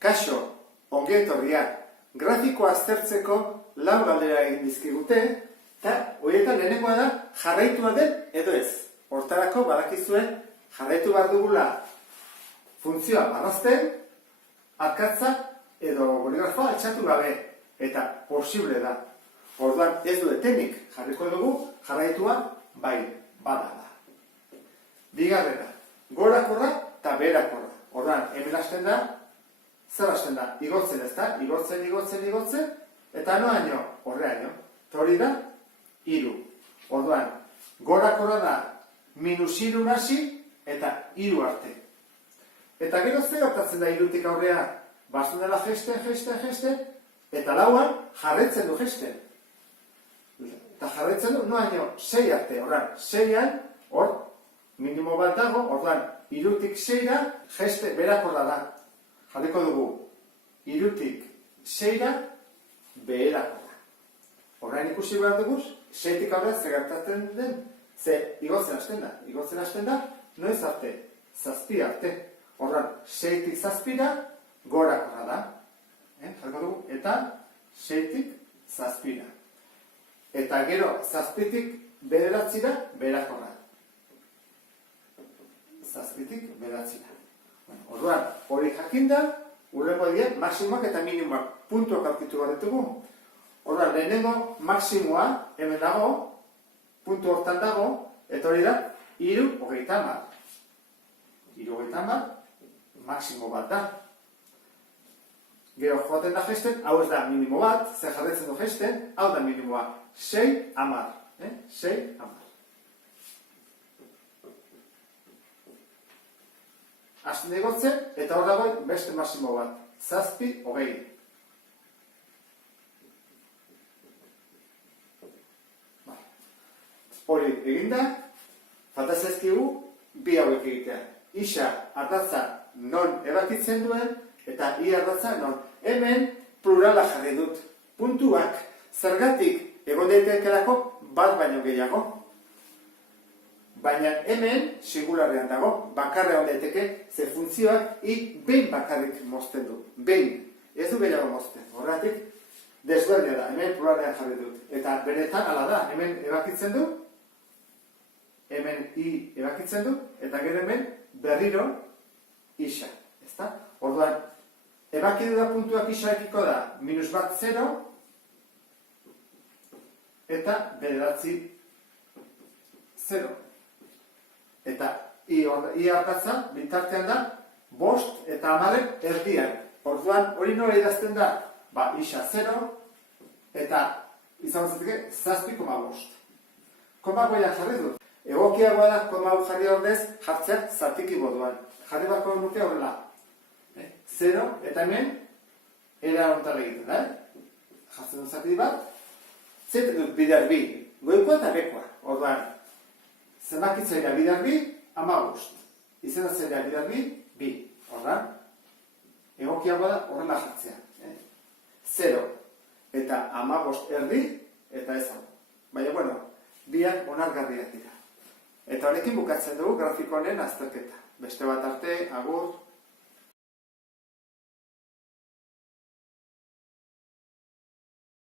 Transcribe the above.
Kaixo, ongi etorriak, grafikoa aztertzeko lau galdera egin dizkigute, eta horietan lehenengoa da jarraitua den edo ez. Hortarako badakizue jarraitu behar dugula funtzioa marrazten, arkatza edo boligrafoa altxatu gabe, eta posible da. Orduan ez du etenik jarriko dugu, jarraitua bai badala. Bigarrena, gorakorra eta beherakorra. Orduan, hemen hasten da, zer hasten da? Igotzen ez da, igotzen, eta noaino, horreaino. Eta hori da, 3. Orduan, gorakorra da, -3 hasi eta 3 arte. Eta gero zer gertatzen da 3tik aurrea? Basten dela jesten, eta 4an jarretzen du jesten. Eta jarretzen du, noaino, 6 arte. Orduan, 6an, hor, minimo bat dago, orduan, 3tik 6ra, jeste beherakorra da. Jarriko dugu, 3tik 6ra, beherakorra. Horrein ikusi behar dugu, 6tik aurrea zer gertatzen den, ze igotzen hasten da, noiz arte, 7 arte. Horrein, 6tik 7ra, gorakorra da. Jarriko dugu, eta 6tik 7ra. Eta gero, 7tik 9ra, beherakorra. 7tik 9ra. Orduan, hori jakinda, urrengo dira, maksimoak eta minimoak puntuak aurkitu behar ditugu. Orduan, lehenengo maksimoa, hemen dago, puntu hortan dago, eta hori da, 330. 330, maksimo bat da. Gero joaten da jesten, hau ez da minimo bat, zer jarretzen du jesten, hau da minimoa, 6 10. 6 10. Hasten egotzen, eta hor dago beste maksimo bat. 7 20. Hori eginda, falta zaizkigu bi hauek egitea. Isa ardatza non ebakitzen duen, eta I ardatza non. Hemen plurala jarri dut. Puntuak zergatik egon daitekelako bat baino gehiago. Baina hemen singularrean dago, bakarrean daiteke, ze funtzioak I behin bakarrik mozten du. Behin, ez du gehiago mozten. Horregatik, desberdina da, hemen pluralean jarri dut. Eta benetan ala da, hemen ebakitzen du, hemen I ebakitzen du, eta gero hemen berriro isa. Ezta? Orduan, ebakidu da puntuak isarekiko da, -1 0, eta 9 0. Eta I ardatza, bitartean da, 5 eta 10 erdian. Orduan, hori nola idazten da? Isa 0, eta izan zateke 7,5. Koma goian jarri dut. Egokiagoa da, koma hau jarri ordez, jartzea zatiki moduan. Jarri bako nuke horrela. 0, eta hemen, era honetan egiten, jartzen dut zati bat, zeten dut bidar bi, goikoa eta bekoa. Orduan, zenbakitzailea bidar bi, 15. Izendatzailea bidar bi, 2. Horran, egokiagoa da horrela jartzea. 0 eta 15 erdi, eta ez hau. Baina, bueno, biak onargarriak dira. Eta honekin bukatzen dugu grafiko honen azterketa. Beste bat arte, agur.